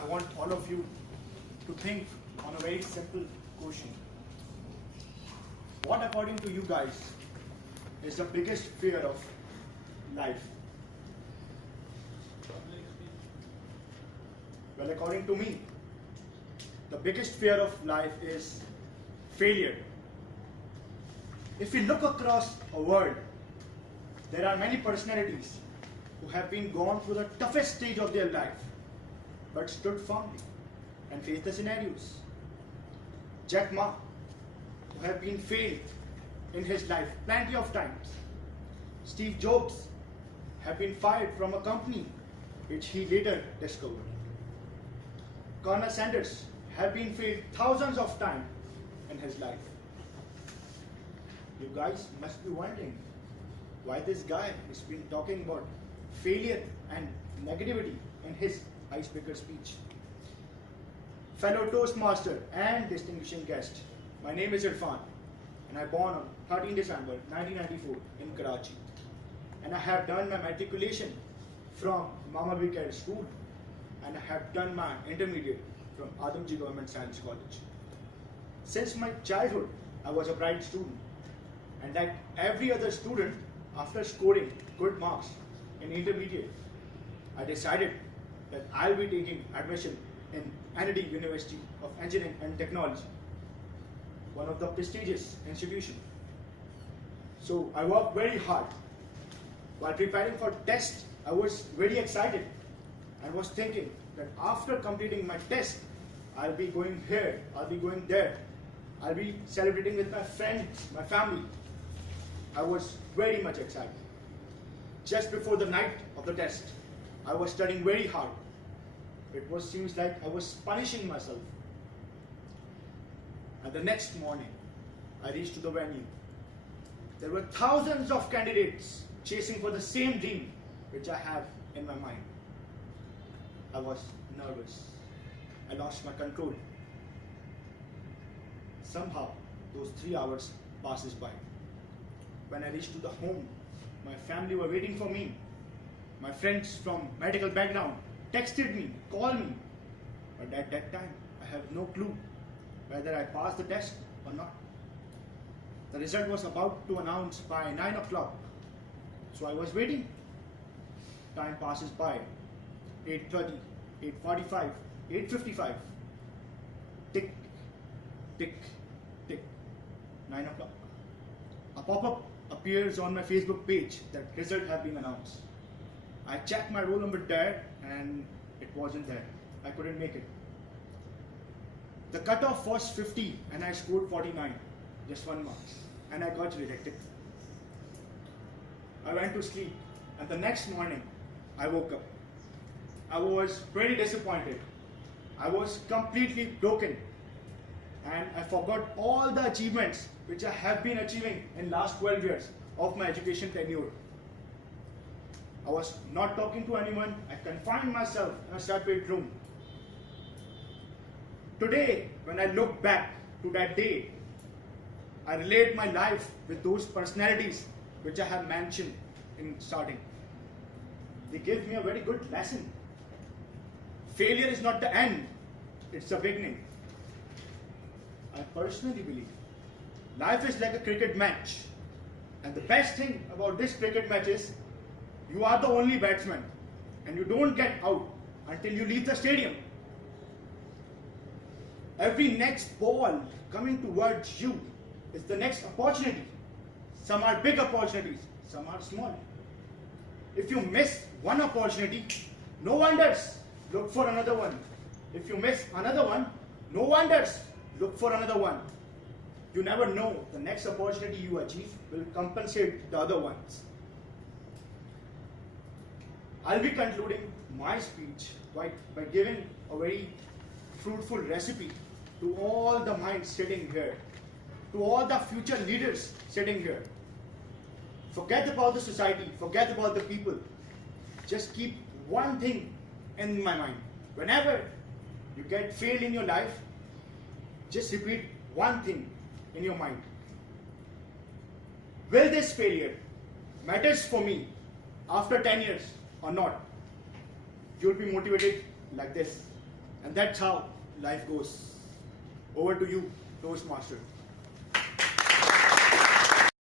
I want all of you to think on a very simple question. What, according to you guys, is the biggest fear of life? Well, according to me, the biggest fear of life is failure. If we look across a world, there are many personalities who have been gone through the toughest stage of their life, but stood firmly and faced the scenarios. Jack Ma, who have been failed in his life plenty of times. Steve Jobs have been fired from a company which he later discovered. Colonel Sanders have been failed thousands of times in his life. You guys must be wondering why this guy has been talking about failure and negativity in his icebreaker speech. Fellow Toastmaster and distinguished guest, my name is Irfan and I born on 13 December 1994 in Karachi, and I have done my matriculation from Mama Bikar School and I have done my intermediate from Adamji Government Science College. Since my childhood, I was a bright student, and like every other student, after scoring good marks in intermediate, I decided that I'll be taking admission in ND University of Engineering and Technology, one of the prestigious institutions. So I worked very hard. While preparing for test, I was very excited and was thinking that after completing my test, I'll be going here, I'll be going there, I'll be celebrating with my friends, my family. I was very much excited. Just before the night of the test, I was studying very hard. Seems like I was punishing myself. And the next morning, I reached to the venue. There were thousands of candidates chasing for the same dream which I have in my mind. I was nervous. I lost my control. Somehow, those 3 hours passes by. When I reached to the home, my family were waiting for me. My friends from medical background texted me, called me. But at that time, I have no clue whether I passed the test or not. The result was about to announce by 9 o'clock. So I was waiting. Time passes by. 8:30, 8:45, 8:55. Tick, tick, tick. 9 o'clock. A pop-up appears on my Facebook page that results have been announced. I checked my roll number there and it wasn't there. I couldn't make it. The cutoff was 50 and I scored 49, just 1 mark, and I got rejected. I went to sleep and the next morning I woke up. I was very disappointed. I was completely broken and I forgot all the achievements which I have been achieving in last 12 years of my education tenure. I was not talking to anyone. I confined myself in a separate room. Today, when I look back to that day, I relate my life with those personalities which I have mentioned in starting. They gave me a very good lesson. Failure is not the end, it's the beginning. I personally believe life is like a cricket match, and the best thing about this cricket match is you are the only batsman and you don't get out until you leave the stadium. Every next ball coming towards you is the next opportunity. Some are big opportunities, some are small. If you miss one opportunity, no wonders, look for another one. If you miss another one, no wonders, look for another one. You never know, the next opportunity you achieve will compensate the other ones. I'll be concluding my speech by giving a very fruitful recipe to all the minds sitting here, to all the future leaders sitting here. Forget about the society, forget about the people. Just keep one thing in my mind. Whenever you get failed in your life, just repeat one thing in your mind. Will this failure matters for me after 10 years or not? You'll be motivated like this. And that's how life goes. Over to you, Toastmaster.